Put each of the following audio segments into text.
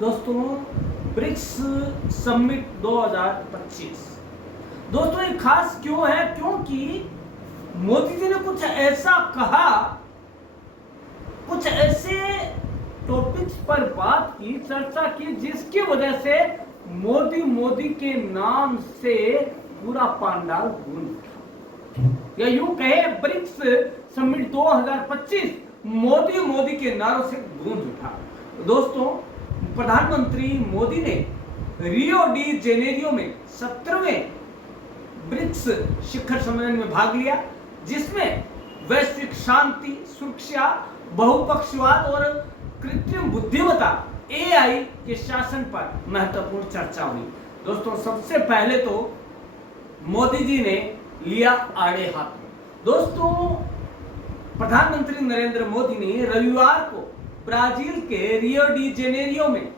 दोस्तों BRICS summit 2025 दोस्तों ये खास क्यों है? क्योंकि मोदी जी ने कुछ ऐसा कहा, कुछ ऐसे टॉपिक्स पर बात की, चर्चा की, जिसकी वजह से मोदी के नाम से पूरा पांडाल गूंज उठा। या यूं कहे ब्रिक्स समिट 2025 मोदी के नारों से गूंज उठा। दोस्तों प्रधानमंत्री मोदी ने रियो डी जेनेरियो में 17वें ब्रिक्स शिखर सम्मेलन में भाग लिया, जिसमें वैश्विक शांति, सुरक्षा, बहुपक्षवाद और कृत्रिम बुद्धिमत्ता एआई के शासन पर महत्वपूर्ण चर्चा हुई। दोस्तों सबसे पहले तो मोदी जी ने लिया आड़े हाथ में। दोस्तों प्रधानमंत्री नरेंद्र मोदी ने रविवार को ब्राजील के रियो डी जेनेरियो में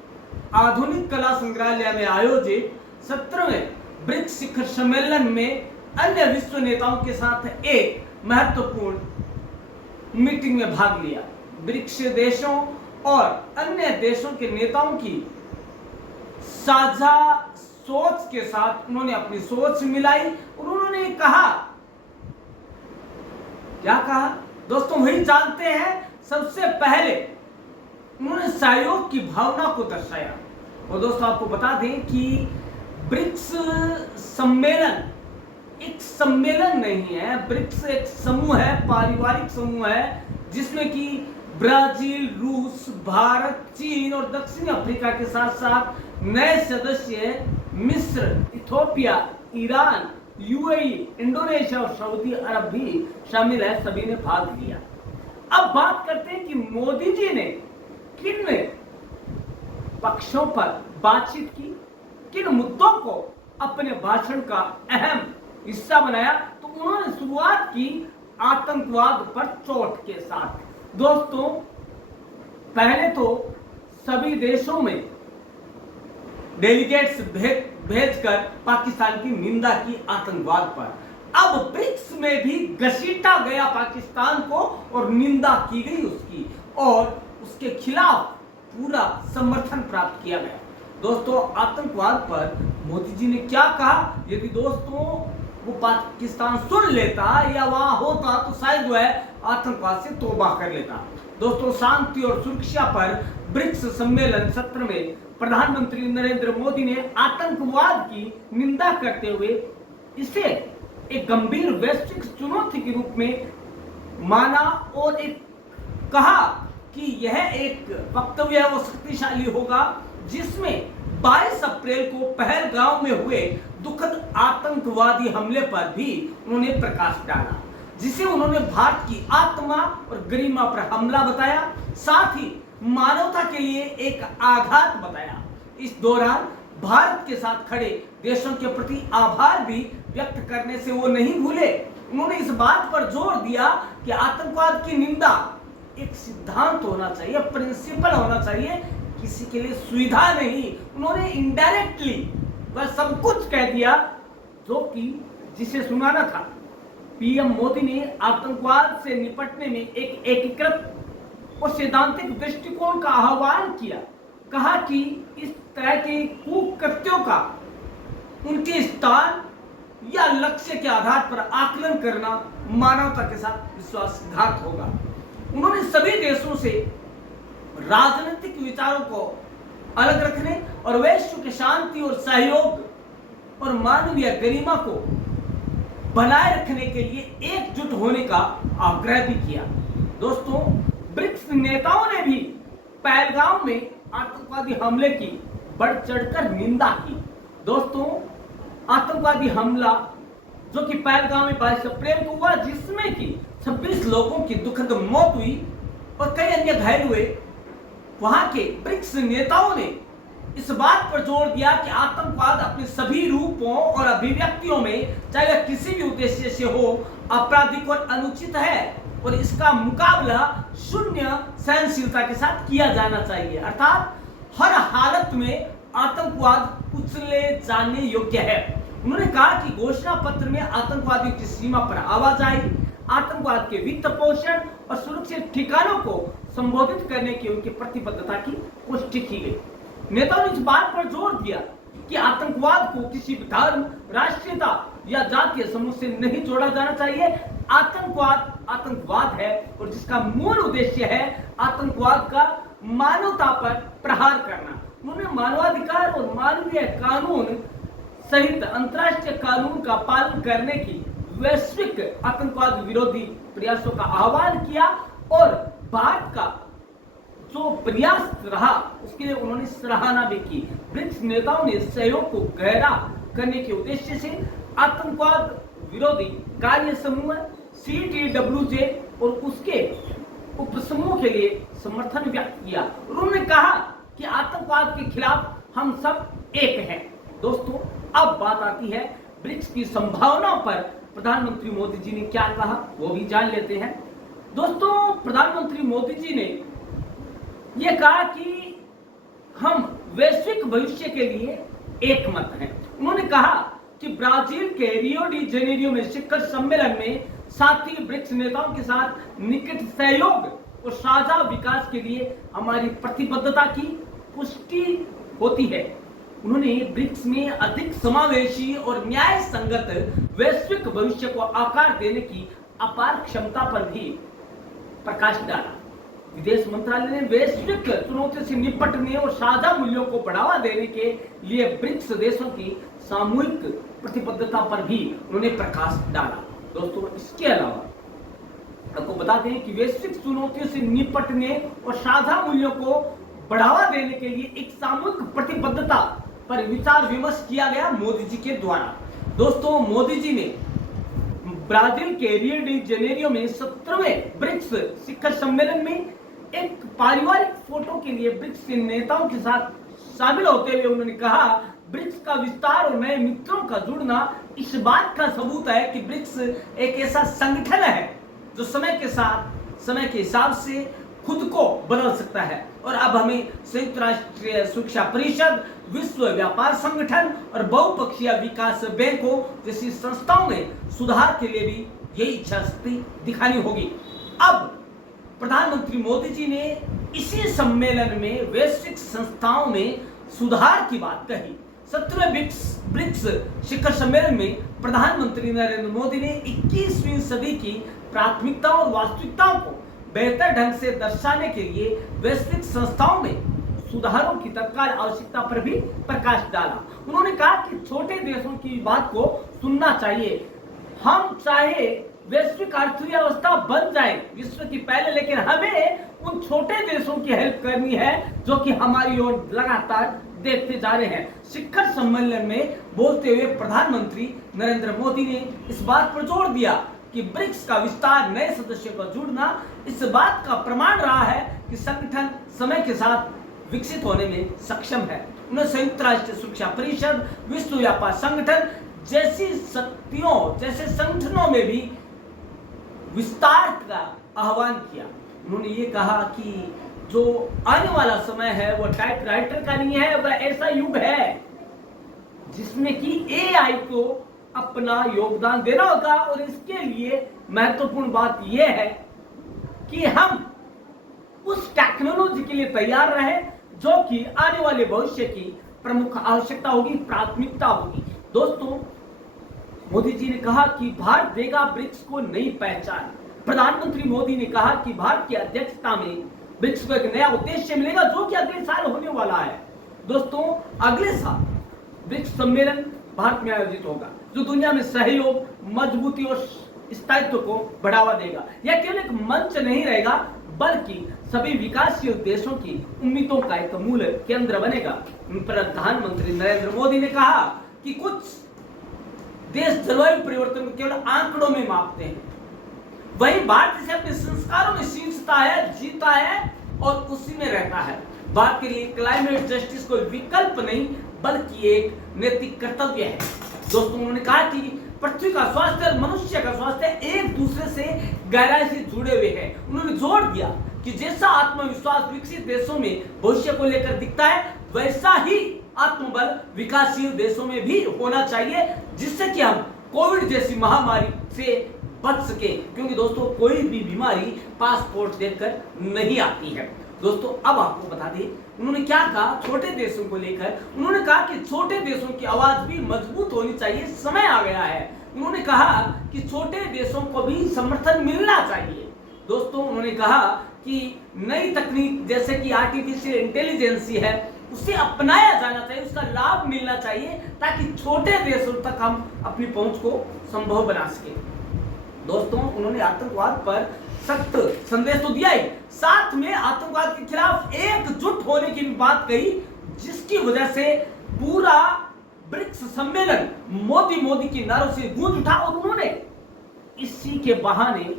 आधुनिक कला संग्रहालय में आयोजित 17वें ब्रिक्स शिखर सम्मेलन में अन्य विश्व नेताओं के साथ एक महत्वपूर्ण मीटिंग में भाग लिया। ब्रिक्स देशों और अन्य देशों के नेताओं की साझा सोच के साथ उन्होंने अपनी सोच मिलाई और उन्होंने कहा, क्या कहा दोस्तों वही जानते हैं। सबसे पहले उन्होंने सहयोग की भावना को दर्शाया। और दोस्तों आपको बता दें कि ब्रिक्स सम्मेलन एक सम्मेलन नहीं है, ब्रिक्स एक समूह है, पारिवारिक समूह है, जिसमें कि ब्राजील, रूस, भारत, चीन और दक्षिण अफ्रीका के साथ साथ नए सदस्य मिस्र, इथोपिया, ईरान, यूएई, इंडोनेशिया और सऊदी अरब भी शामिल है। सभी ने भाग लिया। अब बात करते हैं कि मोदी जी ने किन पक्षों पर बातचीत की, किन मुद्दों को अपने भाषण का अहम हिस्सा बनाया। तो उन्होंने शुरुआत की आतंकवाद पर चोट के साथ। दोस्तों पहले तो सभी देशों में डेलीगेट्स भेजकर पाकिस्तान की निंदा की आतंकवाद पर। अब ब्रिक्स में भी घसीटा गया पाकिस्तान को और निंदा की गई उसकी, और उसके खिलाफ पूरा समर्थन प्राप्त किया गया। दोस्तों आतंकवाद पर मोदी जी ने क्या कहा, यदि दोस्तों वो पाकिस्तान सुन लेता या वहां होता तो शायद वह आतंकवाद से तौबा कर लेता। दोस्तों शांति और सुरक्षा पर ब्रिक्स सम्मेलन सत्र में प्रधानमंत्री नरेंद्र मोदी ने आतंकवाद की निंदा करते हुए इसे एक गंभीर वैश्विक चुनौती के रूप में माना और एक कहा कि यह एक वक्तव्य वो शक्तिशाली होगा जिसमें 22 अप्रैल को पहलगाम में हुए दुखद आतंकवादी हमले पर भी उन्होंने प्रकाश डाला, जिसे उन्होंने भारत की आत्मा और गरिमा पर हमला बताया, साथ ही मानवता के लिए एक आघात बताया। इस दौरान भारत के साथ खड़े देशों के प्रति आभार भी व्यक्त करने से वो नहीं भूले। उन्होंने इस बात पर जोर दिया कि आतंकवाद की निंदा एक सिद्धांत होना चाहिए, प्रिंसिपल होना चाहिए, किसी के लिए सुविधा नहीं। उन्होंने इनडायरेक्टली वह सब कुछ कह दिया जो कि जिसे सुनाना था। पीएम मोदी ने आतंकवाद से निपटने में एक एकीकृत और सैद्धांतिक दृष्टिकोण का आह्वान किया। कहा कि इस तरह के कुकृत्यों का उनके स्थान या लक्ष्य के आधार पर आकलन करना मानवता के साथ विश्वासघात होगा। उन्होंने सभी देशों से राजनीतिक विचारों को अलग रखने और वैश्विक शांति और सहयोग और मानवीय गरिमा को बनाए रखने के लिए एकजुट होने का आग्रह भी किया। दोस्तों ब्रिक्स नेताओं ने भी पहलगाम में आतंकवादी हमले की बढ़ चढ़कर निंदा की। दोस्तों आतंकवादी हमला जो कि पहलगाम में 22 अप्रैल को हुआ, जिसमें कि 26 लोगों की दुखद मौत हुई और कई अन्य घायल हुए, वहां के ब्रिक्स नेताओं ने इस बात पर जोर दिया कि आतंकवाद अपने सभी रूपों और अभिव्यक्तियों में, चाहे वह किसी भी उद्देश्य से हो, आपराधिक और अनुचित है और इसका मुकाबला शून्य सहनशीलता के साथ किया जाना चाहिए। अर्थात हर हालत में आतंकवाद कुचले जाने योग्य है। उन्होंने कहा कि घोषणा पत्र में आतंकवादियों की सीमा पर आवाजाही, आतंकवाद के वित्त पोषण और सुरक्षित ठिकानों को संबोधित करने की उनकी प्रतिबद्धता की पुष्टि की गई। नेताओं ने इस बात पर जोर दिया कि आतंकवाद को किसी धर्म, राष्ट्रीयता या जातीय समूह से नहीं जोड़ा जाना चाहिए। आतंकवाद आतंकवाद है और जिसका मूल उद्देश्य है आतंकवाद का मानवता पर प्रहार करना। उन्होंने मानवाधिकार और मानवीय कानून सहित अंतर्राष्ट्रीय कानून का पालन करने की वैश्विक आतंकवाद विरोधी प्रयासों का आह्वान किया और भारत का जो प्रयास रहा उसके लिए उन्होंने सराहना भी की। ब्रिक्स नेताओं ने सहयोग को गहरा करने के उद्देश्य से आतंकवाद विरोधी कार्य समूह CTWJ और उसके उपसमूह के लिए समर्थन व्यक्त किया। उन्होंने कहा कि आतंकवाद के खिलाफ हम सब एक हैं। दोस्तों, अब बात आती है ब्रिक्स की संभावनाओं पर। प्रधानमंत्री मोदी जी ने क्या कहा वो भी जान लेते हैं। दोस्तों, प्रधानमंत्री मोदी जी ने यह कहा कि हम वैश्विक भविष्य के लिए एक मत हैं। उन्होंने कहा कि ब्राजील के रियो डी जेनेरियो में शिखर सम्मेलन में साथी ब्रिक्स नेताओं के साथ निकट सहयोग और साझा विकास के लिए हमारी प्रतिबद्धता की पुष्टि होती है। उन्होंने ब्रिक्स में अधिक समावेशी और न्याय संगत वैश्विक भविष्य को आकार देने की अपार क्षमता पर भी प्रकाश डाला। विदेश मंत्रालय ने वैश्विक चुनौतियों से निपटने और साझा मूल्यों को बढ़ावा देने के लिए ब्रिक्स देशों की सामूहिक प्रतिबद्धता पर भी उन्होंने प्रकाश डाला। दोस्तों, इसके अलावा आपको बता दें कि वैश्विक चुनौतियों से निपटने और साझा मूल्यों को बढ़ावा देने के लिए एक सामूहिक प्रतिबद्धता पर विचार विमर्श किया गया मोदी जी के द्वारा। दोस्तों, मोदी जी ने ब्राजील के रियो डी जेनेरियो में 17वें ब्रिक्स शिखर सम्मेलन में एक पारिवारिक फोटो के लिए ब्रिक्स के नेताओं के साथ शामिल होते हुए उन्होंने कहा, ब्रिक्स का विस्तार और नए मित्रों का जुड़ना इस बात का सबूत है कि ब्रिक्स एक ऐसा संगठन है जो समय के साथ, समय के हिसाब से खुद को बदल सकता है। और अब हमें संयुक्त राष्ट्र सुरक्षा परिषद, विश्व व्यापार संगठन और बहुपक्षीय विकास बैंकों जैसी संस्थाओं में सुधार के लिए भी यही इच्छा शक्ति दिखानी होगी। अब प्रधानमंत्री मोदी जी ने इसी सम्मेलन में वैश्विक संस्थाओं में सुधार की बात कही। 17वें ब्रिक्स शिखर सम्मेलन में प्रधानमंत्री नरेंद्र मोदी ने 21वीं सदी की प्राथमिकताओं और वास्तविकताओं को बेहतर ढंग से दर्शाने के लिए वैश्विक संस्थाओं में सुधारों की तत्काल आवश्यकता पर भी प्रकाश डाला। उन्होंने कहा कि छोटे देशों की बात को सुनना चाहिए। हम चाहे वैश्विक अर्थव्यवस्था बन जाए विश्व की पहले, लेकिन हमें उन छोटे देशों की हेल्प करनी है जो कि हमारी ओर लगातार देखते जा रहे हैं। शिखर सम्मेलन में बोलते हुए प्रधानमंत्री नरेंद्र मोदी ने इस बात पर जोर दिया कि ब्रिक्स का विस्तार, नए सदस्यों का जुड़ना इस बात का प्रमाण रहा है कि संगठन समय के साथ विकसित होने में सक्षम है। उन्होंने संयुक्त राष्ट्र सुरक्षा परिषद, विश्व व्यापार संगठन जैसी शक्तियों, जैसे संगठनों में भी विस्तार का आह्वान किया। उन्होंने ये कहा कि जो आने वाला समय है वो टाइपराइटर का नहीं है, वह ऐसा युग है जिसमें कि AI को अपना योगदान देना होगा। और इसके लिए महत्वपूर्ण बात यह है कि हम उस टेक्नोलॉजी के लिए तैयार रहें जो कि आने वाले भविष्य की प्रमुख आवश्यकता होगी, प्राथमिकता होगी। दोस्तों, मोदी जी ने कहा कि भारत देगा ब्रिक्स को नई पहचान। प्रधानमंत्री मोदी ने कहा कि भारत की अध्यक्षता में ब्रिक्स को एक नया उद्देश्य मिलेगा जो कि अगले साल होने वाला है। दोस्तों, अगले साल ब्रिक्स सम्मेलन भारत में आयोजित होगा जो दुनिया में सहयोग, मजबूती और स्थायित्व को बढ़ावा देगा। यह केवल एक मंच नहीं रहेगा बल्कि सभी विकासशील देशों की उम्मीदों का एक मूल केंद्र बनेगा। प्रधानमंत्री नरेंद्र मोदी ने कहा कि कुछ देश जलवायु परिवर्तन को केवल आंकड़ों में मापते हैं, वही भारत इसे अपने संस्कारों में सींचता है, जीता है और उसी में रहता है। भारत के लिए क्लाइमेट जस्टिस कोई विकल्प नहीं बल्कि एक नैतिक कर्तव्य है। दोस्तों, उन्होंने कहा कि पृथ्वी का स्वास्थ्य और मनुष्य का स्वास्थ्य एक दूसरे से गहराई से जुड़े हुए हैं। उन्होंने जोर दिया कि जैसा आत्मविश्वास विकसित देशों में भविष्य को लेकर दिखता है, वैसा ही आत्मबल विकासशील देशों में भी होना चाहिए, जिससे कि हम कोविड जैसी महामारी से बच सके। क्योंकि दोस्तों, कोई भी बीमारी पासपोर्ट देखकर नहीं आती है। दोस्तों, अब आपको बता दें, उन्होंने क्या कहा छोटे देशों को लेकर? उन्होंने कहा कि छोटे देशों की आवाज भी मजबूत होनी चाहिए, समय आ गया है। उन्होंने कहा कि छोटे देशों को भी समर्थन मिलना चाहिए। दोस्तों, उन्होंने कहा कि नई तकनीक जैसे कि आर्टिफिशियल इंटेलिजेंस है उसे अपनाया जाना चाहिए, उसका लाभ मिलना चाहिए ताकि छोटे देशों तक हम अपनी पहुंच को संभव बना सके। दोस्तों, उन्होंने आतंकवाद पर सख्त संदेश तो दिया ही, साथ में आतंकवाद के खिलाफ एकजुट होने की भी बात कही, जिसकी वजह से पूरा ब्रिक्स सम्मेलन मोदी मोदी के नारों से गूंज उठा। और उन्होंने इसी के बहाने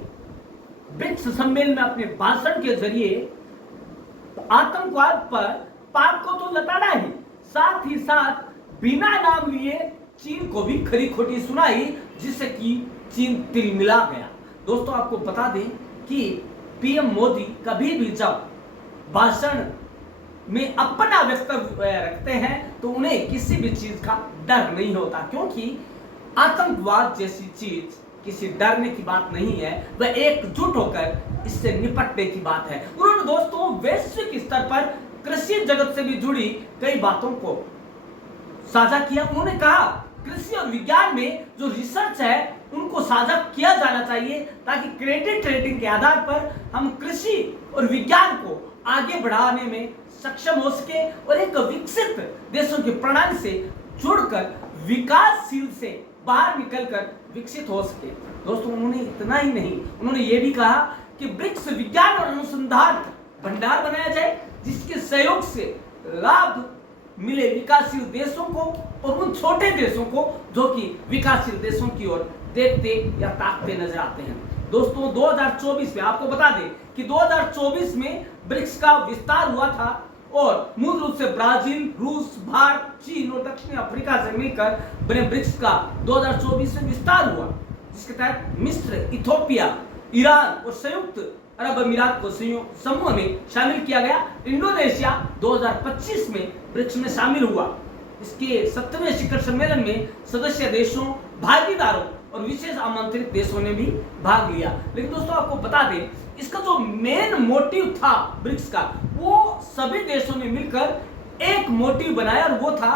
ब्रिक्स सम्मेलन में अपने भाषण के जरिए आतंकवाद पर पाक को तो लताड़ा ही, साथ ही साथ बिना नाम लिए चीन को भी खरी खोटी सुनाई, जिससे कि चीन तिलमिला गया। दोस्तों, आपको बता दें कि पीएम मोदी कभी भी जब भाषण में अपना वक्तव्य रखते हैं तो उन्हें किसी भी चीज का डर नहीं होता, क्योंकि आतंकवाद जैसी चीज किसी डरने की बात नहीं है, वह एकजुट होकर इससे निपटने की बात है। उन्होंने दोस्तों वैश्विक स्तर पर कृषि जगत से भी जुड़ी कई बातों को साझा किया। उन्होंने कहा कृषि और विज्ञान में जो रिसर्च है उनको साझा किया जाना चाहिए, ताकि क्रेडिट रेटिंग के आधार पर हम कृषि और विज्ञान को आगे बढ़ाने में सक्षम हो सके और एक विकसित देशों की प्रणाली से जुड़कर विकासशील से बाहर निकलकर विकसित हो सके। दोस्तों, उन्होंने इतना ही नहीं, उन्होंने ये भी कहा कि ब्रिक्स विज्ञान और अनुसंधान भंडार बनाया जाए, जिसके सहयोग से लाभ मिले विकासशील देशों को और उन छोटे देशों को जो कि विकासशील देशों की ओर देखते या ताकते नजर आते हैं। दोस्तों, 2024 में आपको बता दें कि 2024 में ब्रिक्स का विस्तार हुआ था और मूल रूप से ब्राजील, रूस, भारत, चीन और दक्षिण अफ्रीका से मिलकर बने ब्रिक्स का 2024 में विस्तार हुआ, जिसके तहत मिस्र, इथियोपिया, ईरान और संयुक्त अरब अमीरात को समूह में शामिल किया गया। इंडोनेशिया 2025 में ब्रिक्स में शामिल हुआ। इसके 7वें शिखर सम्मेलन में सदस्य देशों, भागीदारों और विशेष आमंत्रित देशों ने भी भाग लिया। लेकिन दोस्तों, आपको बता दें इसका जो मेन मोटिव था ब्रिक्स का, वो सभी देशों ने मिलकर एक मोटिव बनाया और वो था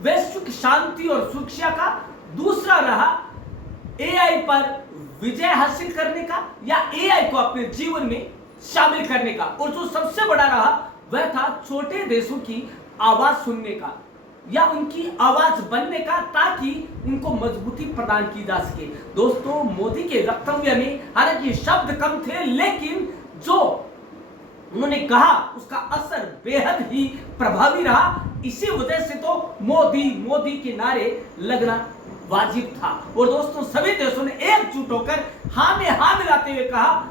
वैश्विक शांति और सुरक्षा का। दूसरा रहा एआई पर विजय हासिल करने का या एआई को अपने जीवन में शामिल करने का, और जो सबसे बड़ा रहा वह था छोटे देशों की आवाज सुनने का या उनकी आवाज बनने का, ताकि उनको मजबूती प्रदान की जा सके। दोस्तों, मोदी के वक्तव्य में हालांकि शब्द कम थे, लेकिन जो उन्होंने कहा उसका असर बेहद ही प्रभावी रहा। इसी वजह से तो मोदी मोदी के नारे लगना वाजिब था। और दोस्तों, सभी देशों ने एकजुट होकर हाँ में हाँ मिलाते हुए कहा,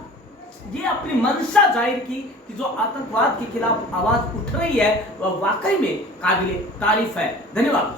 ये अपनी मंशा जाहिर की कि जो आतंकवाद के खिलाफ आवाज उठ रही है वह वाकई में काबिले तारीफ है। धन्यवाद।